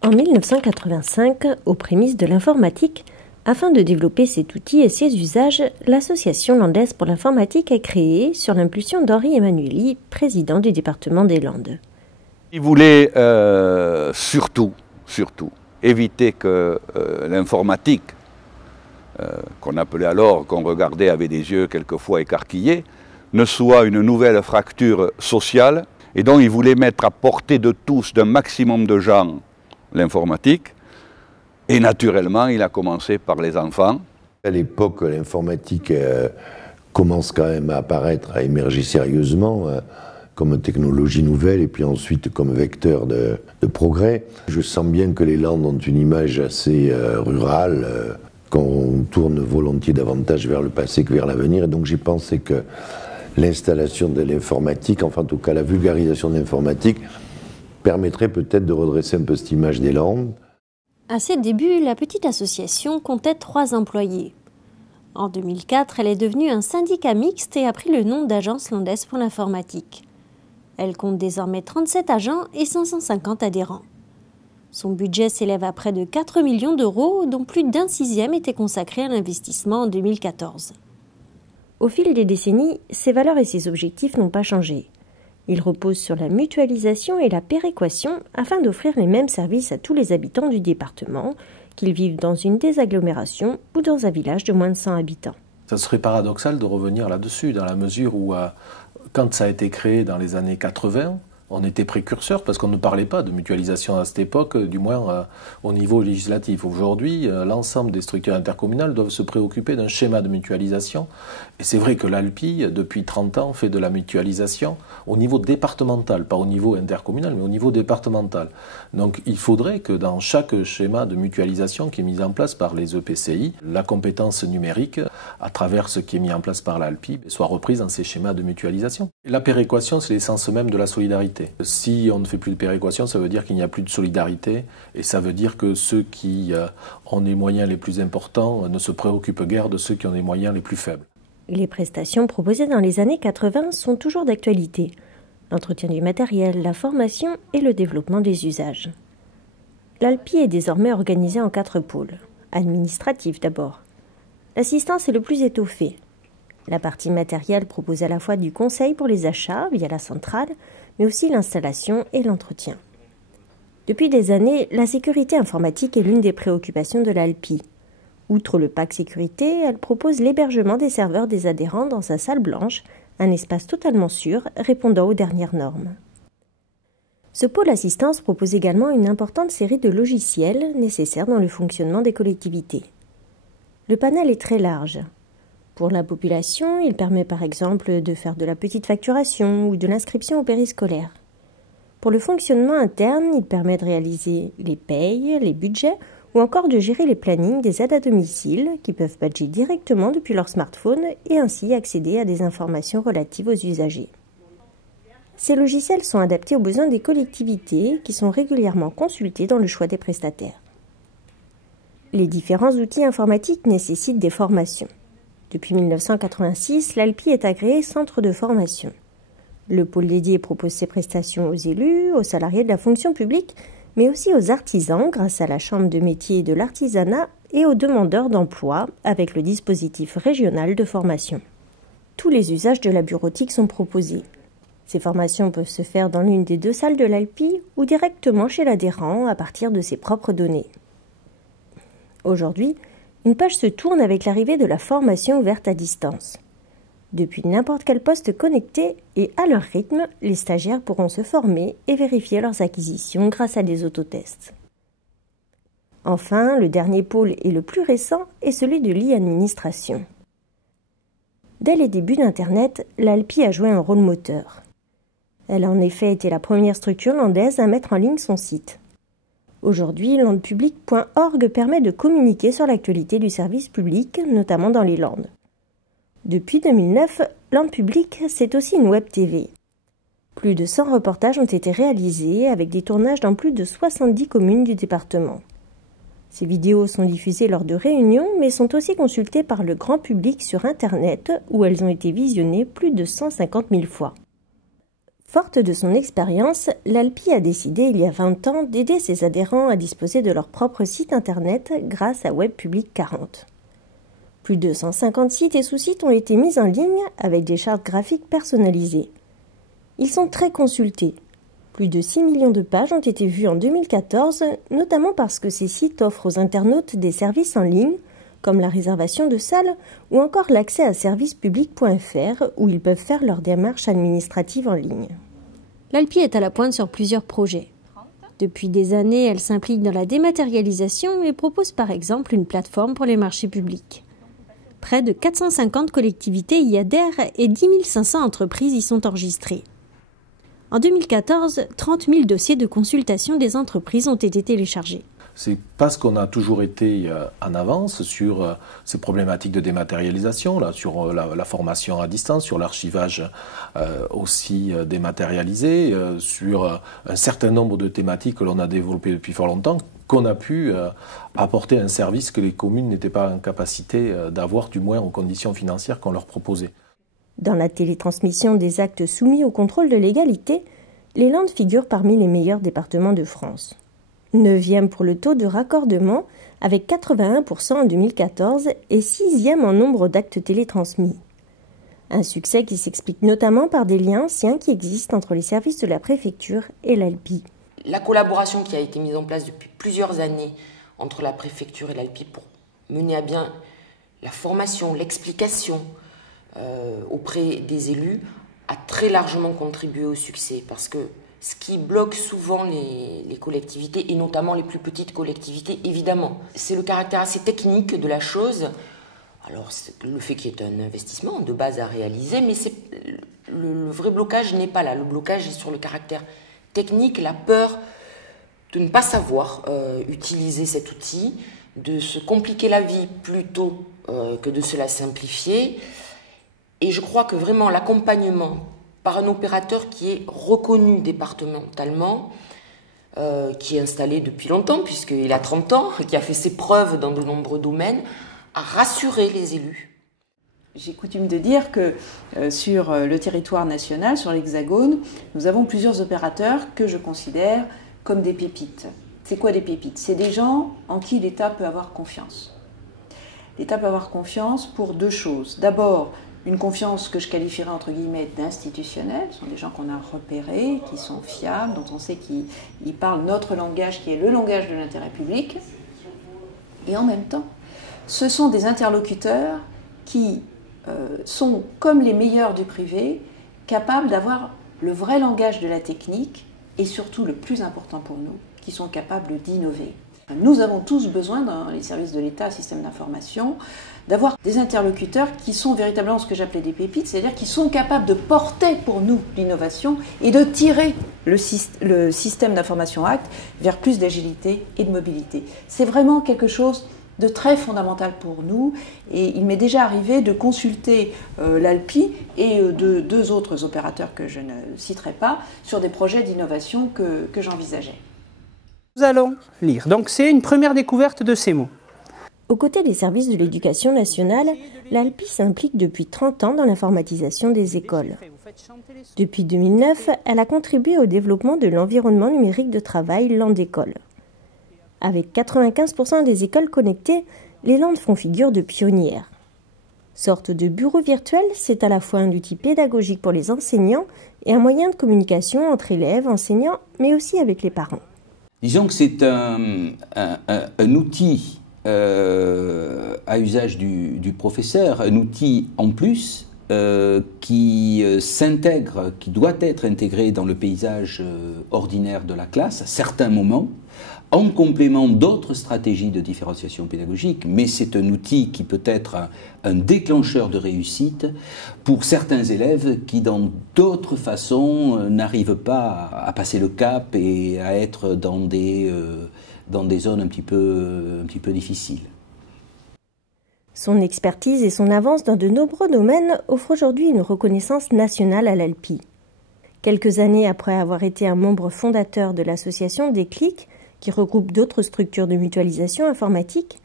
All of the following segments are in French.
En 1985, aux prémices de l'informatique, afin de développer cet outil et ses usages, l'Association landaise pour l'informatique est créée sur l'impulsion d'Henri Emmanuelli, président du département des Landes. Il voulait surtout éviter que l'informatique, qu'on appelait alors, qu'on regardait avec des yeux quelquefois écarquillés, ne soit une nouvelle fracture sociale. Et donc il voulait mettre à portée de tous, d'un maximum de gens, l'informatique. Et naturellement, il a commencé par les enfants. À l'époque, l'informatique commence quand même à apparaître, à émerger sérieusement comme technologie nouvelle et puis ensuite comme vecteur de progrès. Je sens bien que les Landes ont une image assez rurale, qu'on tourne volontiers davantage vers le passé que vers l'avenir. Et donc j'ai pensé que l'installation de l'informatique, enfin en tout cas la vulgarisation de l'informatique, permettrait peut-être de redresser un peu cette image des Landes. À ses débuts, la petite association comptait 3 employés. En 2004, elle est devenue un syndicat mixte et a pris le nom d'Agence landaise pour l'informatique. Elle compte désormais 37 agents et 550 adhérents. Son budget s'élève à près de 4 millions d'euros, dont plus d'un sixième était consacré à l'investissement en 2014. Au fil des décennies, ses valeurs et ses objectifs n'ont pas changé. Ils reposent sur la mutualisation et la péréquation afin d'offrir les mêmes services à tous les habitants du département, qu'ils vivent dans une désagglomération ou dans un village de moins de 100 habitants. Ça serait paradoxal de revenir là-dessus, dans la mesure où, quand ça a été créé dans les années 80, on était précurseur parce qu'on ne parlait pas de mutualisation à cette époque, du moins au niveau législatif. Aujourd'hui, l'ensemble des structures intercommunales doivent se préoccuper d'un schéma de mutualisation. Et c'est vrai que l'ALPI, depuis 30 ans, fait de la mutualisation au niveau départemental, pas au niveau intercommunal, mais au niveau départemental. Donc il faudrait que dans chaque schéma de mutualisation qui est mis en place par les EPCI, la compétence numérique, à travers ce qui est mis en place par l'ALPI, soit reprise dans ces schémas de mutualisation. Et la péréquation, c'est l'essence même de la solidarité. Si on ne fait plus de péréquation, ça veut dire qu'il n'y a plus de solidarité et ça veut dire que ceux qui ont les moyens les plus importants ne se préoccupent guère de ceux qui ont les moyens les plus faibles. Les prestations proposées dans les années 80 sont toujours d'actualité. L'entretien du matériel, la formation et le développement des usages. L'ALPI est désormais organisée en 4 pôles. Administratif d'abord. L'assistance est le plus étoffée. La partie matérielle propose à la fois du conseil pour les achats via la centrale, mais aussi l'installation et l'entretien. Depuis des années, la sécurité informatique est l'une des préoccupations de l'ALPI. Outre le pack sécurité, elle propose l'hébergement des serveurs des adhérents dans sa salle blanche, un espace totalement sûr répondant aux dernières normes. Ce pôle assistance propose également une importante série de logiciels nécessaires dans le fonctionnement des collectivités. Le panel est très large. Pour la population, il permet par exemple de faire de la petite facturation ou de l'inscription au périscolaire. Pour le fonctionnement interne, il permet de réaliser les payes, les budgets ou encore de gérer les plannings des aides à domicile qui peuvent badger directement depuis leur smartphone et ainsi accéder à des informations relatives aux usagers. Ces logiciels sont adaptés aux besoins des collectivités qui sont régulièrement consultés dans le choix des prestataires. Les différents outils informatiques nécessitent des formations. Depuis 1986, l'ALPI est agréé centre de formation. Le pôle dédié propose ses prestations aux élus, aux salariés de la fonction publique, mais aussi aux artisans grâce à la Chambre de métiers et de l'artisanat et aux demandeurs d'emploi avec le dispositif régional de formation. Tous les usages de la bureautique sont proposés. Ces formations peuvent se faire dans l'une des 2 salles de l'ALPI ou directement chez l'adhérent à partir de ses propres données. Aujourd'hui, une page se tourne avec l'arrivée de la formation ouverte à distance. Depuis n'importe quel poste connecté et à leur rythme, les stagiaires pourront se former et vérifier leurs acquisitions grâce à des autotests. Enfin, le dernier pôle et le plus récent est celui de l'e-administration. Dès les débuts d'Internet, l'ALPI a joué un rôle moteur. Elle a en effet été la première structure landaise à mettre en ligne son site. Aujourd'hui, landepublic.org permet de communiquer sur l'actualité du service public, notamment dans les Landes. Depuis 2009, Landes Public, c'est aussi une web TV. Plus de 100 reportages ont été réalisés avec des tournages dans plus de 70 communes du département. Ces vidéos sont diffusées lors de réunions, mais sont aussi consultées par le grand public sur Internet, où elles ont été visionnées plus de 150 000 fois. Forte de son expérience, l'ALPI a décidé il y a 20 ans d'aider ses adhérents à disposer de leur propre site internet grâce à Web Public 40. Plus de 150 sites et sous-sites ont été mis en ligne avec des chartes graphiques personnalisées. Ils sont très consultés. Plus de 6 millions de pages ont été vues en 2014, notamment parce que ces sites offrent aux internautes des services en ligne, comme la réservation de salles ou encore l'accès à servicepublic.fr où ils peuvent faire leurs démarches administratives en ligne. L'ALPI est à la pointe sur plusieurs projets. Depuis des années, elle s'implique dans la dématérialisation et propose par exemple une plateforme pour les marchés publics. Près de 450 collectivités y adhèrent et 10 500 entreprises y sont enregistrées. En 2014, 30 000 dossiers de consultation des entreprises ont été téléchargés. C'est parce qu'on a toujours été en avance sur ces problématiques de dématérialisation, là, sur la formation à distance, sur l'archivage aussi dématérialisé, sur un certain nombre de thématiques que l'on a développées depuis fort longtemps, qu'on a pu apporter un service que les communes n'étaient pas en capacité d'avoir, du moins aux conditions financières qu'on leur proposait. Dans la télétransmission des actes soumis au contrôle de légalité, les Landes figurent parmi les meilleurs départements de France. 9e pour le taux de raccordement, avec 81% en 2014 et 6e en nombre d'actes télétransmis. Un succès qui s'explique notamment par des liens anciens qui existent entre les services de la préfecture et l'ALPI. La collaboration qui a été mise en place depuis plusieurs années entre la préfecture et l'ALPI pour mener à bien la formation, l'explication auprès des élus a très largement contribué au succès, parce que ce qui bloque souvent les collectivités, et notamment les plus petites collectivités, évidemment, c'est le caractère assez technique de la chose. Alors, le fait qu'il y ait un investissement de base à réaliser, mais le vrai blocage n'est pas là. Le blocage est sur le caractère technique, la peur de ne pas savoir utiliser cet outil, de se compliquer la vie plutôt que de se la simplifier. Et je crois que vraiment l'accompagnement par un opérateur qui est reconnu départementalement, qui est installé depuis longtemps, puisqu'il a 30 ans, qui a fait ses preuves dans de nombreux domaines, a rassuré les élus. J'ai coutume de dire que sur le territoire national, sur l'Hexagone, nous avons plusieurs opérateurs que je considère comme des pépites. C'est quoi des pépites? C'est des gens en qui l'État peut avoir confiance. L'État peut avoir confiance pour deux choses. D'abord, une confiance que je qualifierais entre guillemets d'institutionnelle. Ce sont des gens qu'on a repérés, qui sont fiables, dont on sait qu'ils parlent notre langage, qui est le langage de l'intérêt public. Et en même temps, ce sont des interlocuteurs qui sont, comme les meilleurs du privé, capables d'avoir le vrai langage de la technique et surtout, le plus important pour nous, qui sont capables d'innover. Nous avons tous besoin, dans les services de l'État, système d'information, d'avoir des interlocuteurs qui sont véritablement ce que j'appelais des pépites, c'est-à-dire qui sont capables de porter pour nous l'innovation et de tirer le système d'information Act vers plus d'agilité et de mobilité. C'est vraiment quelque chose de très fondamental pour nous, et il m'est déjà arrivé de consulter l'ALPI et de deux autres opérateurs que je ne citerai pas sur des projets d'innovation que j'envisageais. Nous allons lire. Donc c'est une première découverte de ces mots. Aux côtés des services de l'éducation nationale, l'ALPI s'implique depuis 30 ans dans l'informatisation des écoles. Depuis 2009, elle a contribué au développement de l'environnement numérique de travail Landécole. Avec 95% des écoles connectées, les Landes font figure de pionnières. Sorte de bureau virtuel, c'est à la fois un outil pédagogique pour les enseignants et un moyen de communication entre élèves, enseignants, mais aussi avec les parents. Disons que c'est un outil à usage du professeur, un outil en plus qui s'intègre, qui doit être intégré dans le paysage ordinaire de la classe à certains moments, en complément d'autres stratégies de différenciation pédagogique, mais c'est un outil qui peut être un déclencheur de réussite pour certains élèves qui, dans d'autres façons, n'arrivent pas à passer le cap et à être dans des zones un petit peu difficiles. Son expertise et son avance dans de nombreux domaines offrent aujourd'hui une reconnaissance nationale à l'ALPI. Quelques années après avoir été un membre fondateur de l'association Déclic, qui regroupe d'autres structures de mutualisation informatique,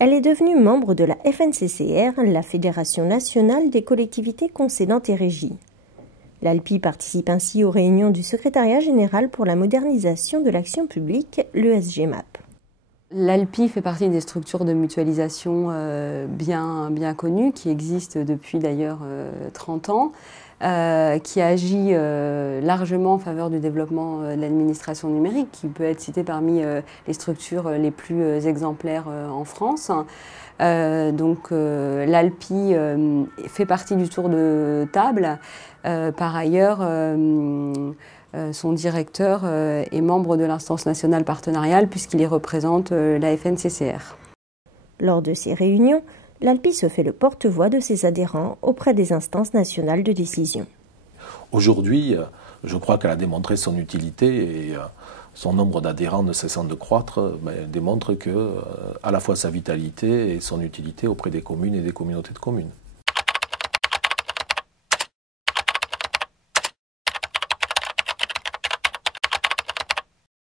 elle est devenue membre de la FNCCR, la Fédération nationale des collectivités concédantes et régies. L'ALPI participe ainsi aux réunions du Secrétariat général pour la modernisation de l'action publique, le SGMAP. L'ALPI fait partie des structures de mutualisation bien connues, qui existent depuis d'ailleurs 30 ans, qui agit largement en faveur du développement de l'administration numérique, qui peut être citée parmi les structures les plus exemplaires en France. L'ALPI fait partie du tour de table. Par ailleurs, son directeur est membre de l'instance nationale partenariale puisqu'il y représente la FNCCR. Lors de ces réunions, l'ALPI se fait le porte-voix de ses adhérents auprès des instances nationales de décision. Aujourd'hui, je crois qu'elle a démontré son utilité et son nombre d'adhérents ne cessant de croître démontre à la fois sa vitalité et son utilité auprès des communes et des communautés de communes.